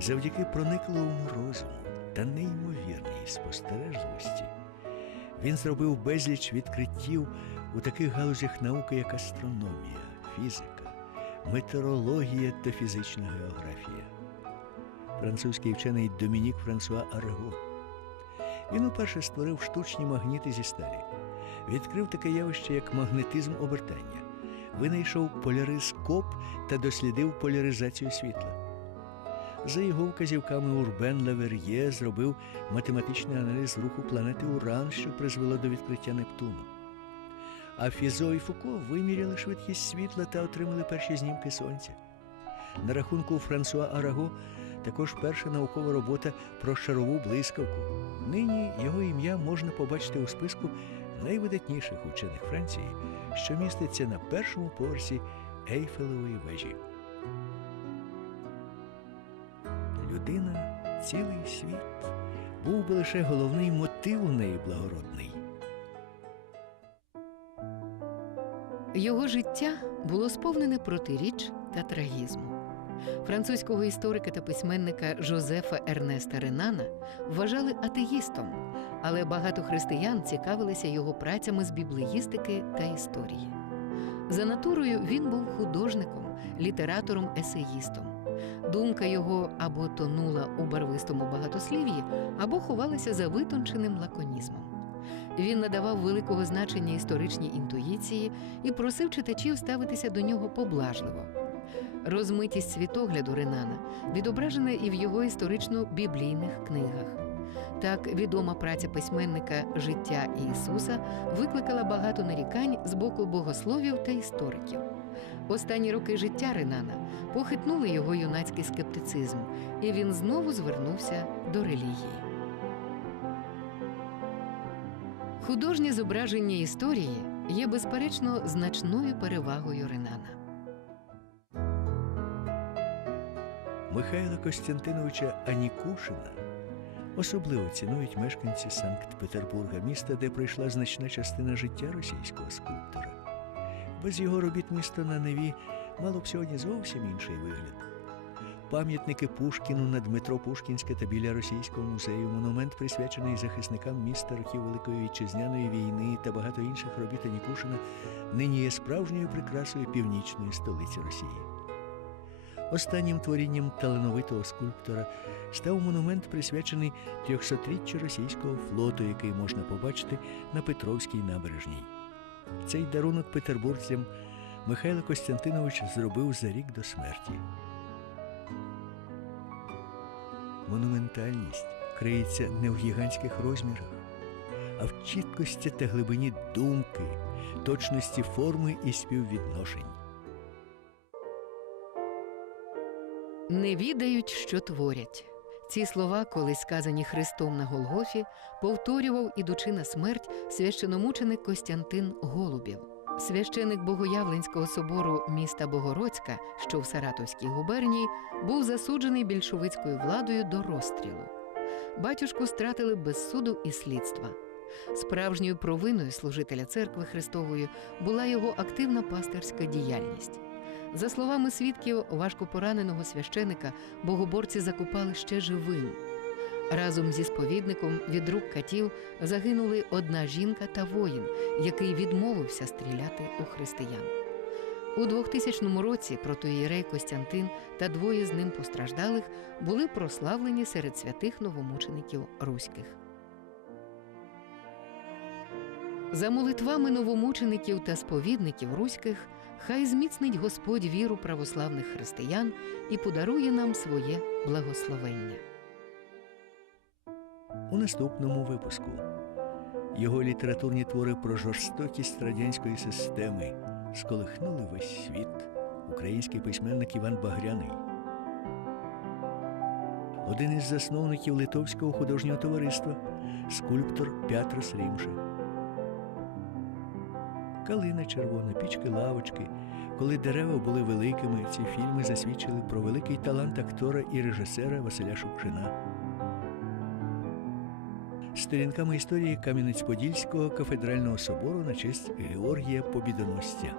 Завдяки проникливому розуму та неймовірній спостережливості він зробив безліч відкриттів у таких галузях науки, як астрономія, фізика, метеорологія та фізична географія. Французький вчений Домінік Франсуа Арго. Він уперше створив штучні магніти зі сталі, відкрив таке явище, як магнетизм обертання, винайшов полярископ та дослідив поляризацію світла. За його вказівками Урбен Левер'є зробив математичний аналіз руху планети Уран, що призвело до відкриття Нептуну. А Фізо і Фуко виміряли швидкість світла та отримали перші знімки сонця. На рахунку Франсуа Араго також перша наукова робота про шарову блискавку. Нині його ім'я можна побачити у списку найвидатніших учених Франції, що міститься на першому поверсі Ейфелевої вежі. Людина, цілий світ, був би лише головний мотив у неї благородний. Його життя було сповнене протиріч та трагізму. Французького історика та письменника Жозефа Ернеста Ренана вважали атеїстом, але багато християн цікавилися його працями з біблеїстики та історії. За натурою він був художником, літератором, есеїстом. Думка його або тонула у барвистому багатослів'ї, або ховалася за витонченим лаконізмом. Він надавав великого значення історичній інтуїції і просив читачів ставитися до нього поблажливо. Розмитість світогляду Ренана відображена і в його історично-біблійних книгах. Так, відома праця письменника Життя Ісуса викликала багато нарікань з боку богословів та істориків. Останні роки життя Ренана похитнули його юнацький скептицизм, і він знову звернувся до релігії. Художнє зображення історії є безперечно значною перевагою Ренана. Михайла Костянтиновича Анікушина особливо цінують мешканці Санкт-Петербурга, міста, де пройшла значна частина життя російського скульптора. Без його робіт місто на Неві мало б сьогодні зовсім інший вигляд. Пам'ятники Пушкіну на Дмитро Пушкінське та біля російського музею, монумент присвячений захисникам міста років Великої Вітчизняної війни та багато інших робіт Анікушина, нині є справжньою прикрасою північної столиці Росії. Останнім творінням талановитого скульптора став монумент, присвячений 300-річчю російського флоту, який можна побачити на Петровській набережній. Цей дарунок петербургцям Михайло Костянтинович зробив за рік до смерті. Монументальність криється не в гігантських розмірах, а в чіткості та глибині думки, точності форми і співвідношень. Не відають, що творять. Ці слова, колись сказані Христом на Голгофі, повторював, ідучи на смерть, священомученик Костянтин Голубів. Священик Богоявленського собору міста Богородська, що в Саратовській губернії, був засуджений більшовицькою владою до розстрілу. Батюшку стратили без суду і слідства. Справжньою провиною служителя церкви Христової була його активна пастирська діяльність. За словами свідків важкопораненого священика, богоборці закопали ще живим. Разом зі сповідником від рук катів загинули одна жінка та воїн, який відмовився стріляти у християн. У 2000 році протоїрей Костянтин та двоє з ним постраждалих були прославлені серед святих новомучеників руських. За молитвами новомучеників та сповідників руських хай зміцнить Господь віру православних християн і подарує нам своє благословення. У наступному випуску його літературні твори про жорстокість радянської системи сколихнули весь світ. Український письменник Іван Багряний. один із засновників Литовського художнього товариства, скульптор Пятрос Рімша. Калина червона, пічки лавочки. Коли дерева були великими, ці фільми засвідчили про великий талант актора і режисера Василя Шукшина. Сторінками історії Кам'янець-Подільського кафедрального собору на честь Георгія Побідоносця.